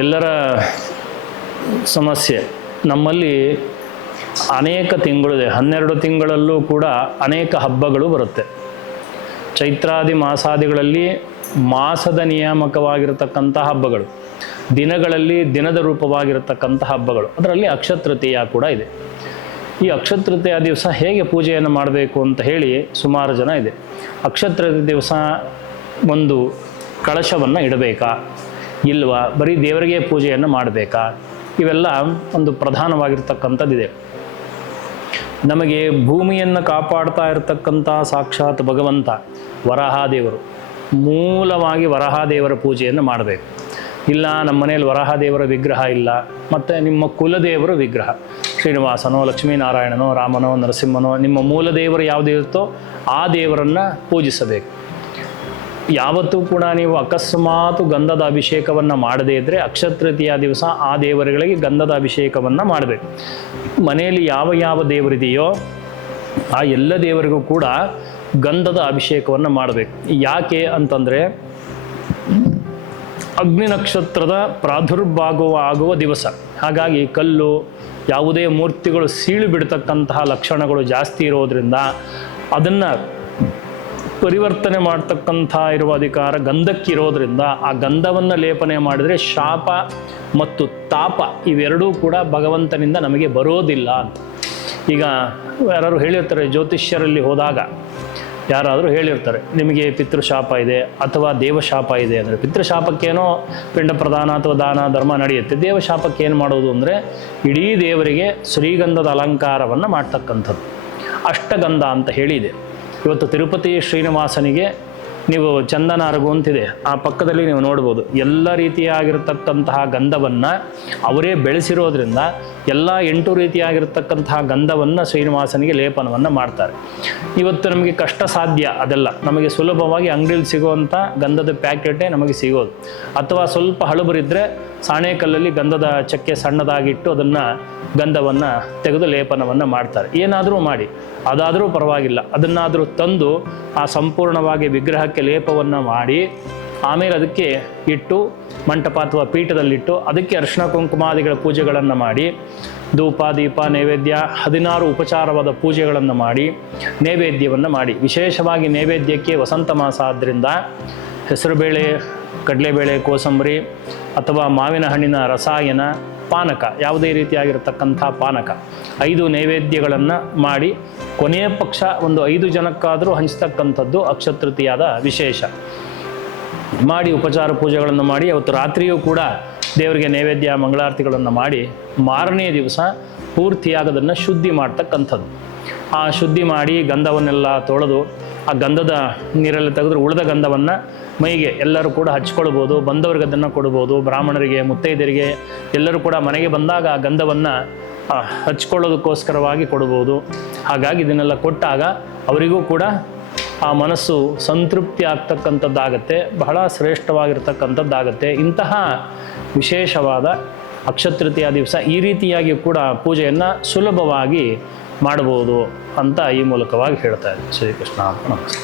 ಎಲ್ಲರ ಸಮಸ್ಯೆ. ನಮ್ಮಲ್ಲಿ ಅನೇಕ ತಿಂಗಳಿದೆ, 12 ತಿಂಗಳಲ್ಲೂ ಕೂಡ ಅನೇಕ ಹಬ್ಬಗಳು ಬರುತ್ತೆ. ಚೈತ್ರಾದಿ ಮಾಸಾದಿಗಳಲ್ಲಿ ಮಾಸದ ನಿಯಾಮಕವಾಗಿರತಕ್ಕಂಥ ಹಬ್ಬಗಳು, ದಿನಗಳಲ್ಲಿ ದಿನದ ರೂಪವಾಗಿರತಕ್ಕಂಥ ಹಬ್ಬಗಳು, ಅದರಲ್ಲಿ ಅಕ್ಷಯ ತೃತೀಯ ಕೂಡ ಇದೆ. ಈ ಅಕ್ಷಯ ತೃತೀಯ ದಿವಸ ಹೇಗೆ ಪೂಜೆಯನ್ನು ಮಾಡಬೇಕು ಅಂತ ಹೇಳಿ ಸುಮಾರು ಜನ ಇದೆ. ಅಕ್ಷಯ ತೃತೀಯ ದಿವಸ ಒಂದು ಕಳಶವನ್ನು ಇಡಬೇಕಾ ಇಲ್ವಾ, ಬರೀ ದೇವರಿಗೆ ಪೂಜೆಯನ್ನು ಮಾಡಬೇಕಾ, ಇವೆಲ್ಲ ಒಂದು ಪ್ರಧಾನವಾಗಿರ್ತಕ್ಕಂಥದ್ದಿದೆ. ನಮಗೆ ಭೂಮಿಯನ್ನು ಕಾಪಾಡ್ತಾ ಇರತಕ್ಕಂಥ ಸಾಕ್ಷಾತ್ ಭಗವಂತ ವರಾಹದೇವರು, ಮೂಲವಾಗಿ ವರಾಹದೇವರ ಪೂಜೆಯನ್ನು ಮಾಡಬೇಕು. ಇಲ್ಲ ನಮ್ಮ ಮನೇಲಿ ವರಾಹದೇವರ ವಿಗ್ರಹ ಇಲ್ಲ, ಮತ್ತು ನಿಮ್ಮ ಕುಲದೇವರ ವಿಗ್ರಹ ಶ್ರೀನಿವಾಸನೋ ಲಕ್ಷ್ಮೀನಾರಾಯಣನೋ ರಾಮನೋ ನರಸಿಂಹನೋ ನಿಮ್ಮ ಮೂಲ ದೇವರು ಯಾವುದು ಇರುತ್ತೋ ಆ ದೇವರನ್ನು ಪೂಜಿಸಬೇಕು. ಯಾವತ್ತೂ ಕೂಡ ನೀವು ಅಕಸ್ಮಾತ್ ಗಂಧದ ಅಭಿಷೇಕವನ್ನು ಮಾಡದೇ ಇದ್ದರೆ ಅಕ್ಷಯ ತೃತೀಯ ದಿವಸ ಆ ದೇವರುಗಳಿಗೆ ಗಂಧದ ಅಭಿಷೇಕವನ್ನು ಮಾಡಬೇಕು. ಮನೆಯಲ್ಲಿ ಯಾವ ಯಾವ ದೇವರಿದೆಯೋ ಆ ಎಲ್ಲ ದೇವರಿಗೂ ಕೂಡ ಗಂಧದ ಅಭಿಷೇಕವನ್ನು ಮಾಡಬೇಕು. ಯಾಕೆ ಅಂತಂದರೆ ಅಗ್ನಿ ನಕ್ಷತ್ರದ ಆಗುವ ದಿವಸ. ಹಾಗಾಗಿ ಕಲ್ಲು ಯಾವುದೇ ಮೂರ್ತಿಗಳು ಸೀಳು ಬಿಡ್ತಕ್ಕಂತಹ ಲಕ್ಷಣಗಳು ಜಾಸ್ತಿ ಇರೋದರಿಂದ ಅದನ್ನು ಪರಿವರ್ತನೆ ಮಾಡ್ತಕ್ಕಂಥ ಇರುವ ಅಧಿಕಾರ ಗಂಧಕ್ಕಿರೋದ್ರಿಂದ ಆ ಗಂಧವನ್ನು ಲೇಪನೆ ಮಾಡಿದರೆ ಶಾಪ ಮತ್ತು ತಾಪ ಇವೆರಡೂ ಕೂಡ ಭಗವಂತನಿಂದ ನಮಗೆ ಬರೋದಿಲ್ಲ ಅಂತ. ಈಗ ಯಾರು ಹೇಳಿರ್ತಾರೆ, ಜ್ಯೋತಿಷ್ಯರಲ್ಲಿ ಹೋದಾಗ ಯಾರಾದರೂ ಹೇಳಿರ್ತಾರೆ ನಿಮಗೆ ಪಿತೃಶಾಪ ಇದೆ ಅಥವಾ ದೇವಶಾಪ ಇದೆ ಅಂದರೆ, ಪಿತೃಶಾಪಕ್ಕೇನೋ ಪಿಂಡ ಪ್ರದಾನ ಅಥವಾ ದಾನ ಧರ್ಮ ನಡೆಯುತ್ತೆ. ದೇವಶಾಪಕ್ಕೆ ಏನು ಮಾಡೋದು ಅಂದರೆ ಇಡೀ ದೇವರಿಗೆ ಶ್ರೀಗಂಧದ ಅಲಂಕಾರವನ್ನು ಮಾಡ್ತಕ್ಕಂಥದ್ದು, ಅಷ್ಟಗಂಧ ಅಂತ ಹೇಳಿದೆ. ಇವತ್ತು ತಿರುಪತಿ ಶ್ರೀನಿವಾಸನಿಗೆ ನೀವು ಚಂದನ ಅರಗು ಅಂತಿದೆ, ಆ ಪಕ್ಕದಲ್ಲಿ ನೀವು ನೋಡ್ಬೋದು. ಎಲ್ಲ ರೀತಿಯಾಗಿರ್ತಕ್ಕಂತಹ ಗಂಧವನ್ನು ಅವರೇ ಬೆಳೆಸಿರೋದ್ರಿಂದ ಎಲ್ಲ 8 ರೀತಿಯಾಗಿರ್ತಕ್ಕಂತಹ ಗಂಧವನ್ನು ಶ್ರೀನಿವಾಸನಿಗೆ ಲೇಪನವನ್ನು ಮಾಡ್ತಾರೆ. ಇವತ್ತು ನಮಗೆ ಕಷ್ಟ ಸಾಧ್ಯ ಅದೆಲ್ಲ, ನಮಗೆ ಸುಲಭವಾಗಿ ಅಂಗಡಿಯಲ್ಲಿ ಸಿಗುವಂಥ ಗಂಧದ ಪ್ಯಾಕೆಟೇ ನಮಗೆ ಸಿಗೋದು. ಅಥವಾ ಸ್ವಲ್ಪ ಹಳಬರಿದ್ದರೆ ಸಾಣೆಕಲ್ಲಲ್ಲಿ ಗಂಧದ ಚಕ್ಕೆ ಸಣ್ಣದಾಗಿಟ್ಟು ಅದನ್ನು ಗಂಧವನ್ನು ತೆಗೆದು ಲೇಪನವನ್ನು ಮಾಡ್ತಾರೆ. ಏನಾದರೂ ಮಾಡಿ, ಅದಾದರೂ ಪರವಾಗಿಲ್ಲ, ಅದನ್ನಾದರೂ ತಂದು ಆ ಸಂಪೂರ್ಣವಾಗಿ ವಿಗ್ರಹಕ್ಕೆ ಲೇಪವನ್ನು ಮಾಡಿ ಆಮೇಲೆ ಅದಕ್ಕೆ ಇಟ್ಟು ಮಂಟಪ ಅಥವಾ ಪೀಠದಲ್ಲಿಟ್ಟು ಅದಕ್ಕೆ ಅರ್ಶಿಣ ಕುಂಕುಮಾದಿಗಳ ಪೂಜೆಗಳನ್ನು ಮಾಡಿ, ಧೂಪ ದೀಪ ನೈವೇದ್ಯ 16 ಉಪಚಾರವಾದ ಪೂಜೆಗಳನ್ನು ಮಾಡಿ ನೈವೇದ್ಯವನ್ನು ಮಾಡಿ. ವಿಶೇಷವಾಗಿ ನೈವೇದ್ಯಕ್ಕೆ ವಸಂತ ಮಾಸ ಆದ್ದರಿಂದ ಹೆಸರುಬೇಳೆ, ಕಡಲೆಬೇಳೆ, ಕೋಸಂಬರಿ ಅಥವಾ ಮಾವಿನ ಹಣ್ಣಿನ ರಸಾಯನ, ಪಾನಕ, ಯಾವುದೇ ರೀತಿಯಾಗಿರ್ತಕ್ಕಂಥ ಪಾನಕ 5 ನೈವೇದ್ಯಗಳನ್ನು ಮಾಡಿ ಕೊನೆಯ ಪಕ್ಷ ಒಂದು 5 ಜನಕ್ಕಾದರೂ ಹಂಚತಕ್ಕಂಥದ್ದು ಅಕ್ಷಯ ತೃತೀಯದ ವಿಶೇಷ. ಮಾಡಿ ಉಪಚಾರ ಪೂಜೆಗಳನ್ನು ಮಾಡಿ ಅವತ್ತು ರಾತ್ರಿಯೂ ಕೂಡ ದೇವರಿಗೆ ನೈವೇದ್ಯ ಮಂಗಳಾರತಿಗಳನ್ನು ಮಾಡಿ ಮಾರನೇ ದಿವಸ ಪೂರ್ತಿಯಾಗದನ್ನು ಶುದ್ಧಿ ಮಾಡ್ತಕ್ಕಂಥದ್ದು. ಆ ಶುದ್ಧಿ ಮಾಡಿ ಗಂಧವನ್ನೆಲ್ಲ ತೊಳೆದು ಆ ಗಂಧದ ನೀರಲ್ಲಿ ತೆಗೆದ್ರೆ ಉಳಿದ ಗಂಧವನ್ನು ಮೈಗೆ ಎಲ್ಲರೂ ಕೂಡ ಹಚ್ಕೊಳ್ಬೋದು, ಬಂದವರಿಗೆ ಅದನ್ನು ಕೊಡ್ಬೋದು, ಬ್ರಾಹ್ಮಣರಿಗೆ ಮುತ್ತೈದರಿಗೆ ಎಲ್ಲರೂ ಕೂಡ ಮನೆಗೆ ಬಂದಾಗ ಆ ಗಂಧವನ್ನು ಹಚ್ಕೊಳ್ಳೋದಕ್ಕೋಸ್ಕರವಾಗಿ ಕೊಡ್ಬೋದು. ಹಾಗಾಗಿ ಇದನ್ನೆಲ್ಲ ಕೊಟ್ಟಾಗ ಅವರಿಗೂ ಕೂಡ ಆ ಮನಸ್ಸು ಸಂತೃಪ್ತಿ ಆಗ್ತಕ್ಕಂಥದ್ದಾಗತ್ತೆ, ಬಹಳ ಶ್ರೇಷ್ಠವಾಗಿರ್ತಕ್ಕಂಥದ್ದಾಗತ್ತೆ. ಇಂತಹ ವಿಶೇಷವಾದ ಅಕ್ಷಯ ತೃತೀಯ ದಿವಸ ಈ ರೀತಿಯಾಗಿ ಕೂಡ ಪೂಜೆಯನ್ನು ಸುಲಭವಾಗಿ ಮಾಡ್ಬೋದು ಅಂತ ಈ ಮೂಲಕವಾಗಿ ಹೇಳ್ತಾ ಇದ್ದೀನಿ. ಶ್ರೀಕೃಷ್ಣ ನಮಸ್ತೆ.